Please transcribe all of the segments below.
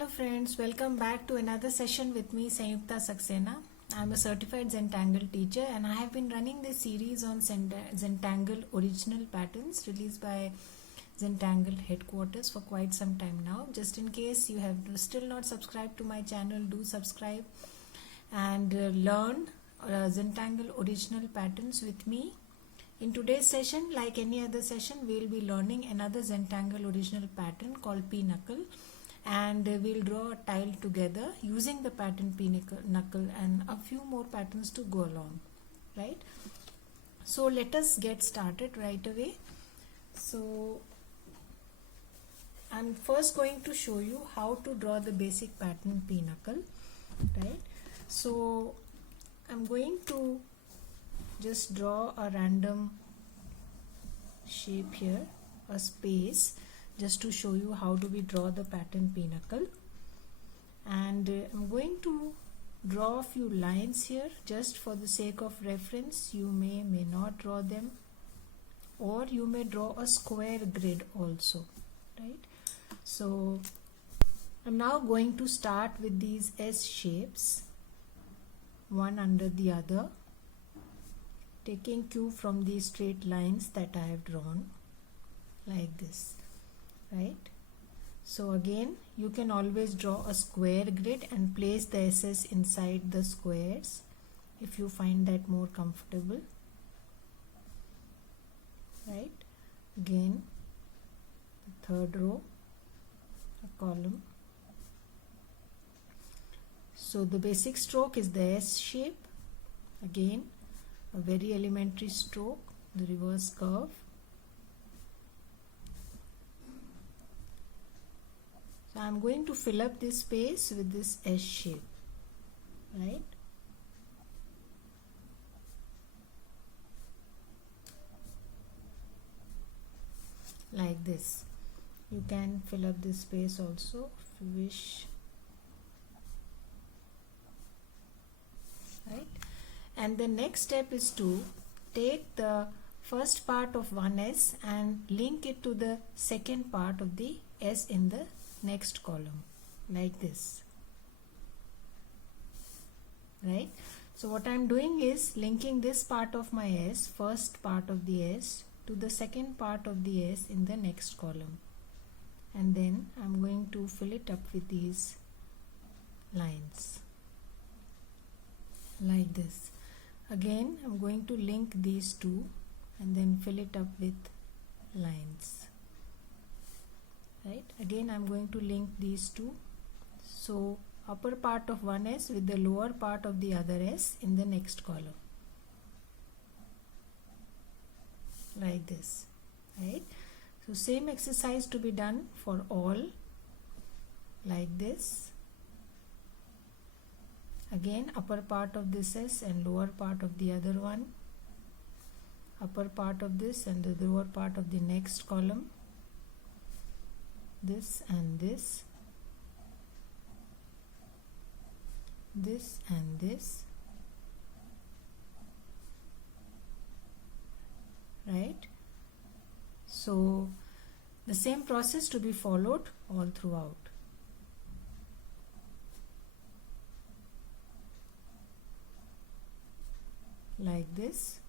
Hello friends, welcome back to another session with me, Sanyukta Saxena. I am a certified Zentangle teacher and I have been running this series on Zentangle original patterns released by Zentangle headquarters for quite some time now. Just in case you have still not subscribed to my channel, do subscribe and learn Zentangle original patterns with me. In today's session, like any other session, we will be learning another Zentangle original pattern called Peanuckle, and we'll draw a tile together using the pattern Peanuckle and a few more patterns to go along, right? So let us get started right away. So I'm first going to show you how to draw the basic pattern Peanuckle, right? So I'm going to just draw a random shape here, a space, just to show you how do we draw the pattern Peanuckle. And I'm going to draw a few lines here just for the sake of reference. You may not draw them, or you may draw a square grid also, right? So I'm now going to start with these S shapes, one under the other, taking cue from these straight lines that I have drawn like this, right? So again, you can always draw a square grid and place the S's inside the squares if you find that more comfortable, right? Again, the third row, a column. So the basic stroke is the S shape. Again, a very elementary stroke, the reverse curve. So I'm going to fill up this space with this S shape, right? Like this. You can fill up this space also if you wish, right? And the next step is to take the first part of one S and link it to the second part of the S in the next column, like this, right? So what I'm doing is linking this part of my S, first part of the S, to the second part of the S in the next column, and then I'm going to fill it up with these lines like this. Again, I'm going to link these two and then fill it up with lines, right? Again, I'm going to link these two. So upper part of one S with the lower part of the other S in the next column, like this, right? So same exercise to be done for all, like this. Again, upper part of this S and lower part of the other one, upper part of this and the lower part of the next column, this and this, this and this, right? So the same process to be followed all throughout. Like this,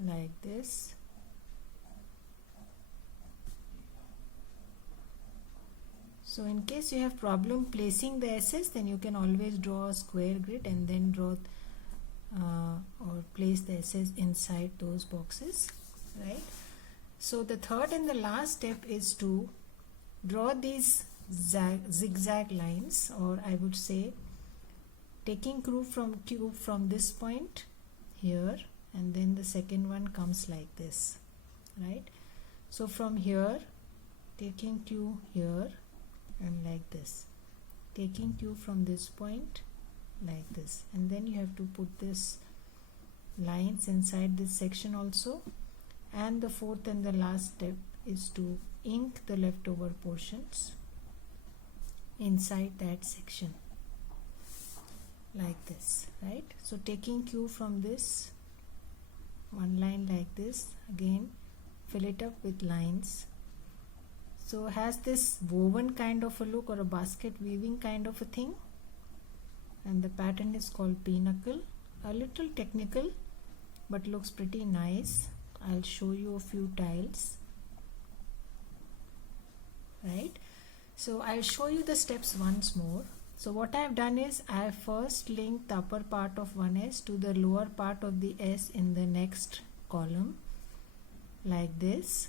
like this, so in case you have problem placing the S's, then you can always draw a square grid and then draw or place the S's inside those boxes, right? So the third and the last step is to draw these zigzag lines, or I would say taking cue from this point here, and then the second one comes like this, right? So from here, taking cue here and like this, taking cue from this point like this, and then you have to put this lines inside this section also. And the fourth and the last step is to ink the leftover portions inside that section, like this, right? So taking cue from this one line like this, again fill it up with lines So has this woven kind of a look, or a basket weaving kind of a thing, and the pattern is called Peanuckle. A little technical but looks pretty nice. I'll show you a few tiles. Right, so I'll show you the steps once more. So what I've done is I first linked the upper part of one S to the lower part of the S in the next column, like this.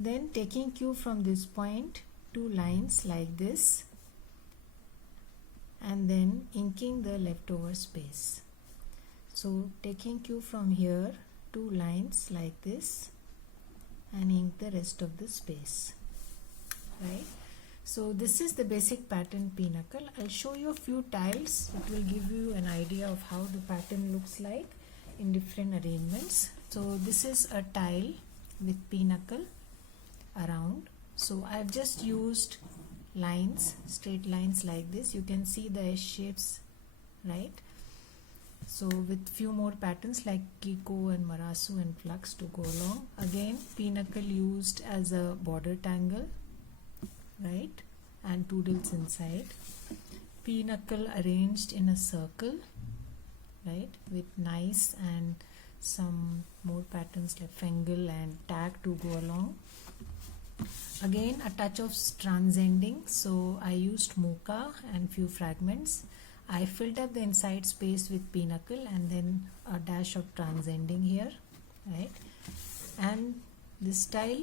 Then taking cue from this point, 2 lines like this, and then inking the leftover space. So taking cue from here, 2 lines like this, and ink the rest of the space. Right, so this is the basic pattern Peanuckle. I'll show you a few tiles. It will give you an idea of how the pattern looks like in different arrangements. So this is a tile with Peanuckle around. So I've just used lines, straight lines like this. You can see the S shapes, right? So with few more patterns like Kiko and Marasu and Flux to go along. Again, Peanuckle used as a border tangle, right, and doodles inside. Peanuckle arranged in a circle, right, with nice and some more patterns like Fengle and Tag to go along. Again, a touch of transcending, so I used Mocha and few fragments. I filled up the inside space with Peanuckle and then a dash of transcending here, right? And this tile,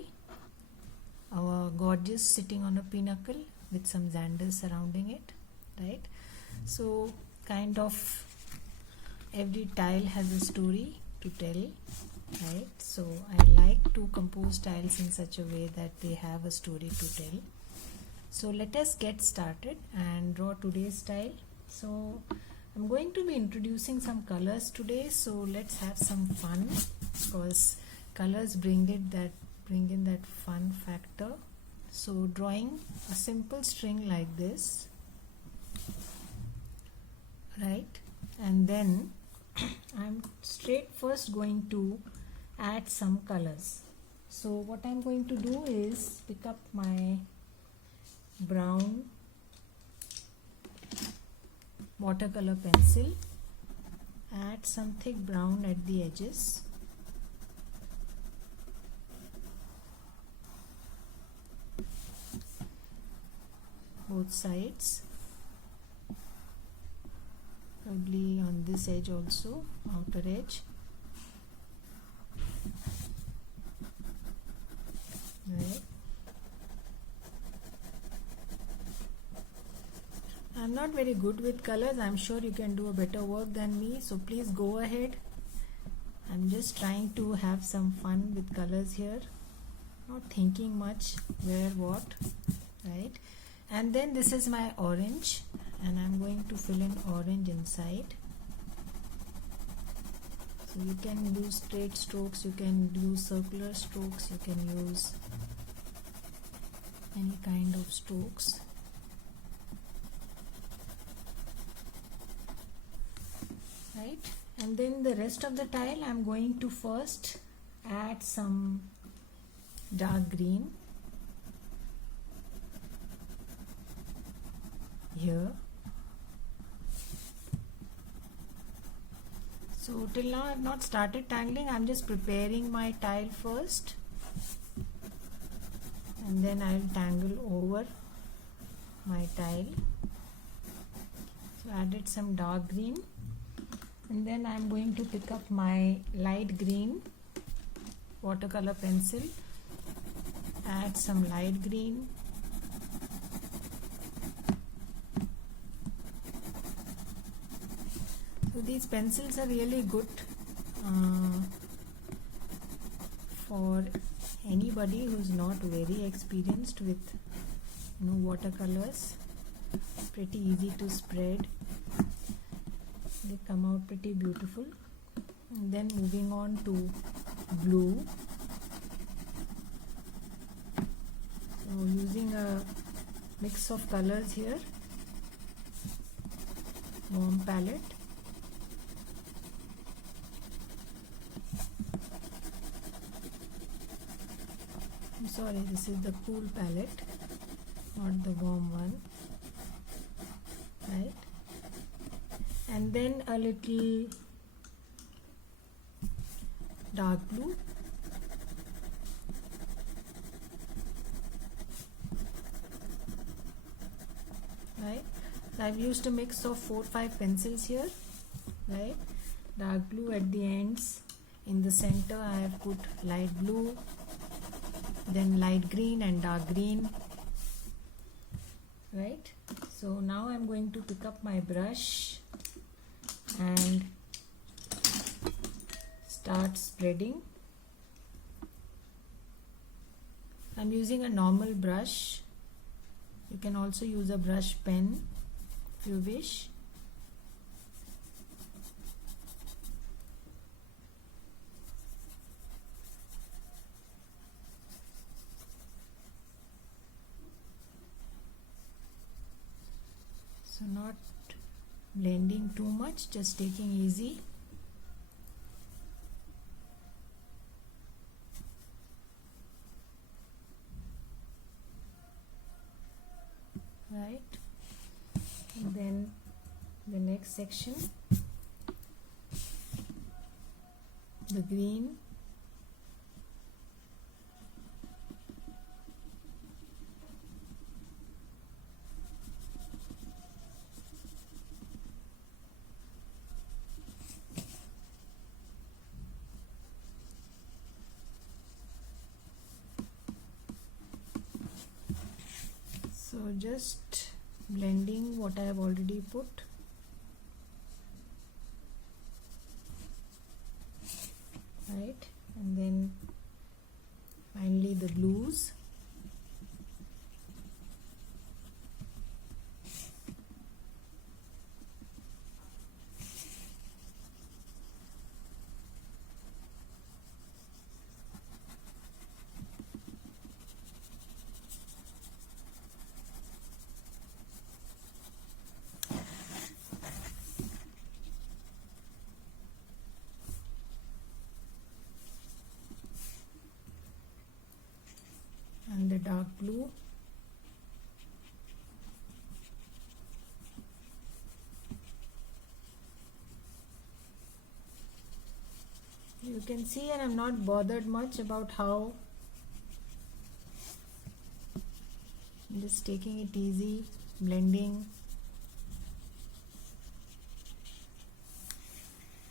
our gorgeous sitting on a Peanuckle with some Xanders surrounding it, right? So kind of every tile has a story to tell, right? So I like to compose tiles in such a way that they have a story to tell. So let us get started and draw today's tile. So I'm going to be introducing some colors today, so let's have some fun, because colors bring in that fun factor. So drawing a simple string like this, right, and then I'm first going to add some colors. So what I'm going to do is pick up my brown watercolor pencil, add some thick brown at the edges, both sides, probably on this edge also, outer edge, right. I'm not very good with colors. I'm sure you can do a better work than me, so please go ahead. I'm just trying to have some fun with colors here, not thinking much where what, right? And then this is my orange, and I'm going to fill in orange inside. So you can use straight strokes, you can use circular strokes, you can use any kind of strokes. Right, and then the rest of the tile I'm going to first add some dark green here. So till now I've not started tangling, I'm just preparing my tile first, and then I'll tangle over my tile. So added some dark green. And then I'm going to pick up my light green watercolor pencil, add some light green, so these pencils are really good for anybody who's not very experienced with watercolors. Pretty easy to spread. They come out pretty beautiful. And then moving on to blue. So using a mix of colors here, warm palette. I'm sorry, this is the cool palette, not the warm one, right? And then a little dark blue, right? So I've used a mix of 4-5 pencils here, right? Dark blue at the ends. In the center I have put light blue, then light green and dark green, right? So now I'm going to pick up my brush and start spreading. I'm using a normal brush. You can also use a brush pen if you wish. So not blending too much, just taking easy. Right, and then the next section, the green, so just blending what I have already put. Right, and then finally the blues. And the dark blue. You can see, and I'm not bothered much about how. I'm just taking it easy, blending.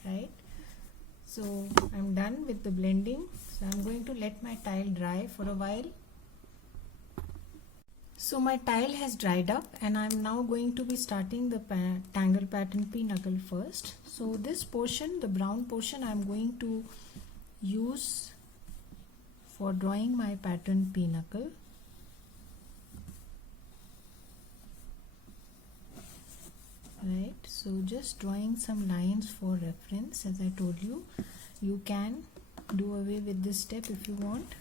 Right, so I'm done with the blending. So I'm going to let my tile dry for a while. So my tile has dried up and I'm now going to be starting the Tangle pattern Peanuckle first. So this portion, the brown portion, I'm going to use for drawing my pattern Peanuckle. Right, so just drawing some lines for reference. As I told you, you can do away with this step if you want.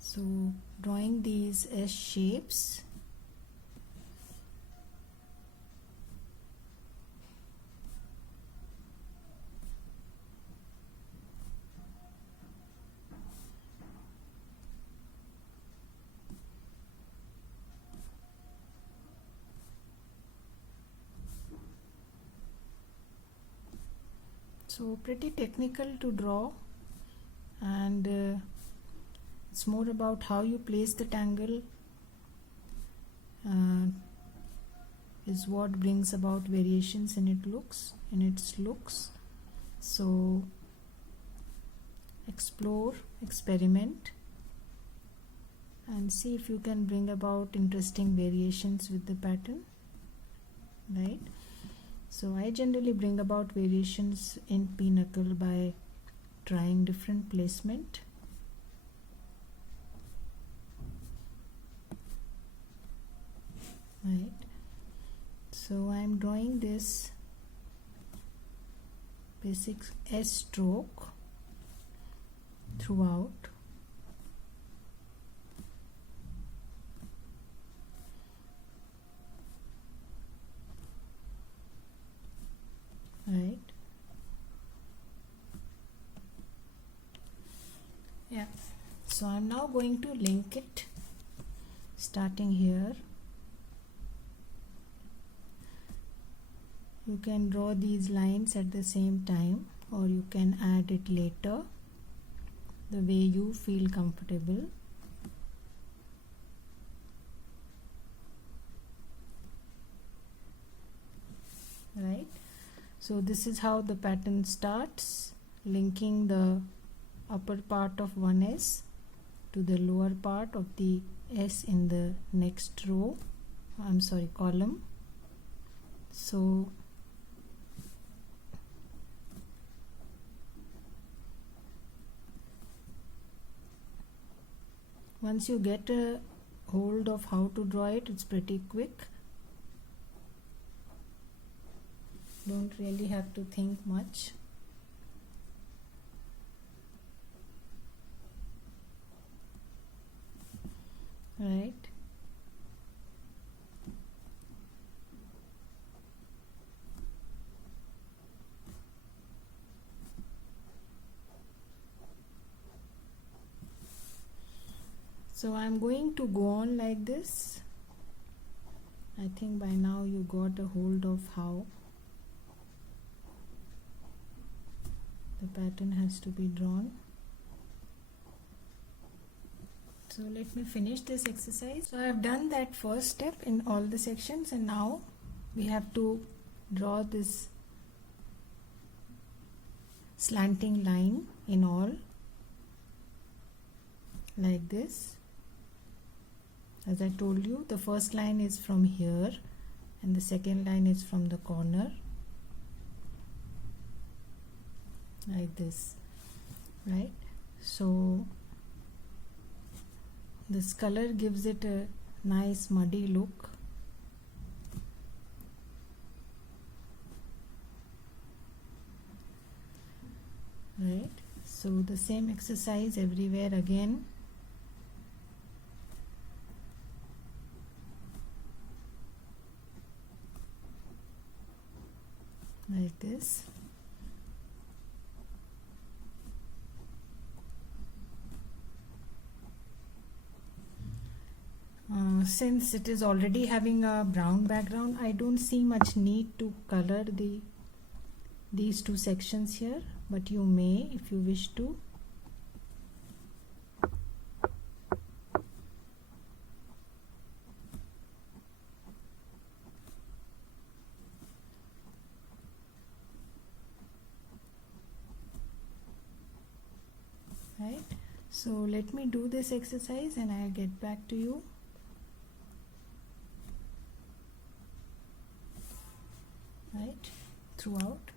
So drawing these S shapes. So pretty technical to draw, and it's more about how you place the tangle is what brings about variations in its looks. So explore, experiment, and see if you can bring about interesting variations with the pattern. Right, so I generally bring about variations in Peanuckle by trying different placement. Right, so I'm drawing this basic S stroke throughout. Right, So I'm now going to link it starting here. You can draw these lines at the same time, or you can add it later, the way you feel comfortable. Right, so this is how the pattern starts, linking the upper part of one S to the lower part of the S in the next row, column. So once you get a hold of how to draw it, it's pretty quick. Don't really have to think much. Right. So I'm going to go on like this. I think by now you got a hold of how the pattern has to be drawn. So let me finish this exercise. So I have done that first step in all the sections, and now we have to draw this slanting line in all, like this. As I told you, the first line is from here and the second line is from the corner, like this, right? So this color gives it a nice muddy look. Right, so the same exercise everywhere again. Like this. Since it is already having a brown background, I don't see much need to color these two sections here, but you may if you wish to. Right, so let me do this exercise and I'll get back to you. Right, throughout.